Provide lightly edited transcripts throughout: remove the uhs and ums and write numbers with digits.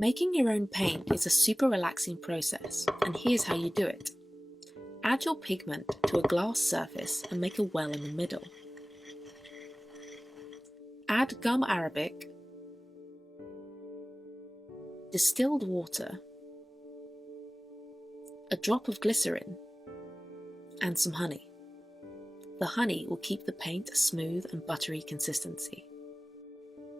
Making your own paint is a super relaxing process, and here's how you do it. Add your pigment to a glass surface and make a well in the middle. Add gum arabic, distilled water, a drop of glycerin, and some honey. The honey will keep the paint a smooth and buttery consistency.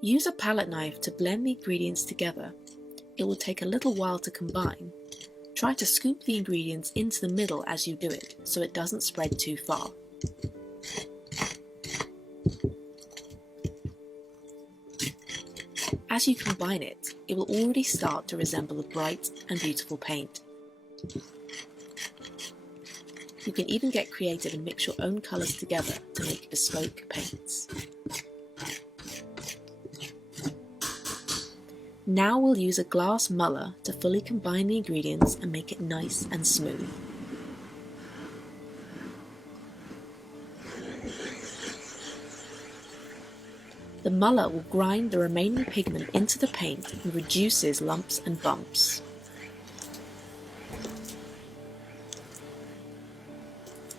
Use a palette knife to blend the ingredients together. It will take a little while to combine. Try to scoop the ingredients into the middle as you do it, so it doesn't spread too far. As you combine it, it will already start to resemble a bright and beautiful paint. You can even get creative and mix your own colours together to make bespoke paints. Now we'll use a glass muller to fully combine the ingredients and make it nice and smooth. The muller will grind the remaining pigment into the paint and reduces lumps and bumps.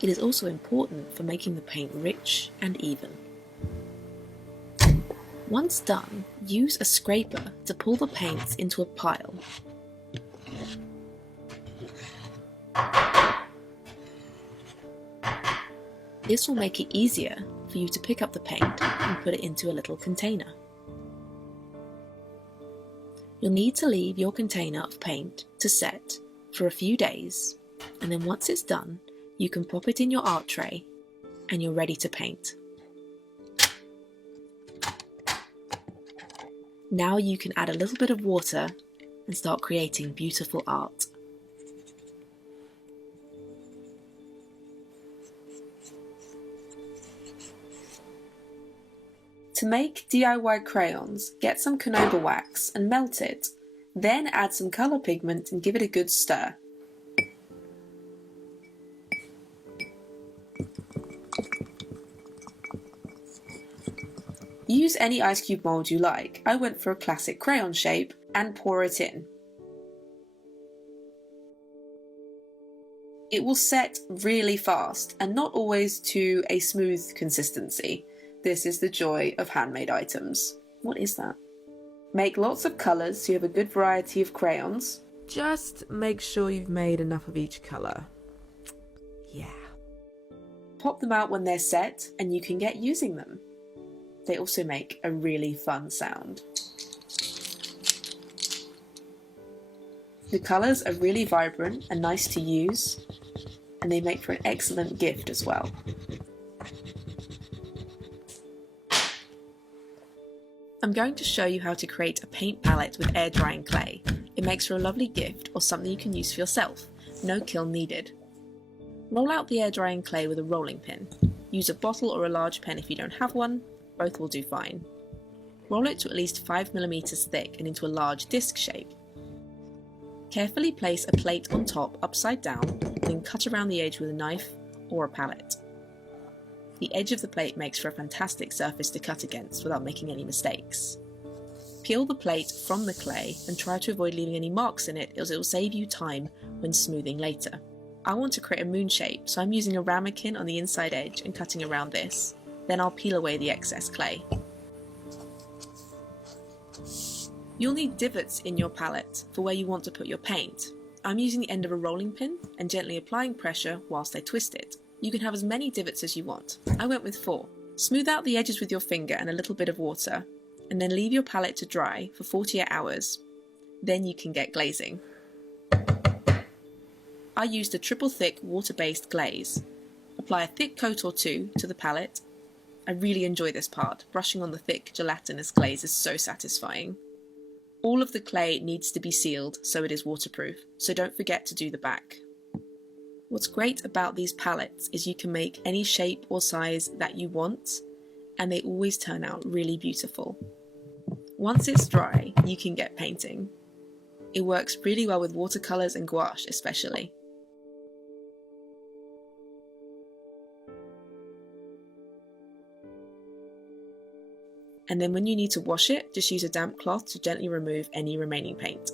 It is also important for making the paint rich and even. Once done, use a scraper to pull the paints into a pile. This will make it easier for you to pick up the paint and put it into a little container. You'll need to leave your container of paint to set for a few days, and then once it's done, you can pop it in your art tray and you're ready to paint. Now you can add a little bit of water and start creating beautiful art. To make DIY crayons, get some carnauba wax and melt it. Then add some colour pigment and give it a good stir. Use any ice cube mould you like. I went for a classic crayon shape and pour it in. It will set really fast and not always to a smooth consistency. This is the joy of handmade items. What is that? Make lots of colours so you have a good variety of crayons. Just make sure you've made enough of each colour. Yeah. Pop them out when they're set and you can get using them. They also make a really fun sound. The colours are really vibrant and nice to use, and they make for an excellent gift as well. I'm going to show you how to create a paint palette with air drying clay. It makes for a lovely gift or something you can use for yourself. No kiln needed. Roll out the air drying clay with a rolling pin. Use a bottle or a large pen if you don't have one. Both will do fine. Roll it to at least 5 mm thick and into a large disc shape. Carefully place a plate on top upside down, then cut around the edge with a knife or a palette. The edge of the plate makes for a fantastic surface to cut against without making any mistakes. Peel the plate from the clay and try to avoid leaving any marks in it, as it will save you time when smoothing later. I want to create a moon shape, so I'm using a ramekin on the inside edge and cutting around this. Then I'll peel away the excess clay. You'll need divots in your palette for where you want to put your paint. I'm using the end of a rolling pin and gently applying pressure whilst I twist it. You can have as many divots as you want. I went with 4. Smooth out the edges with your finger and a little bit of water, and then leave your palette to dry for 48 hours. Then you can get glazing. I used a triple thick water-based glaze. Apply a thick coat or two to the palette. I really enjoy this part. Brushing on the thick gelatinous glaze is so satisfying. All of the clay needs to be sealed so it is waterproof, so don't forget to do the back. What's great about these palettes is you can make any shape or size that you want, and they always turn out really beautiful. Once it's dry, you can get painting. It works really well with watercolours and gouache especially. And then when you need to wash it, just use a damp cloth to gently remove any remaining paint.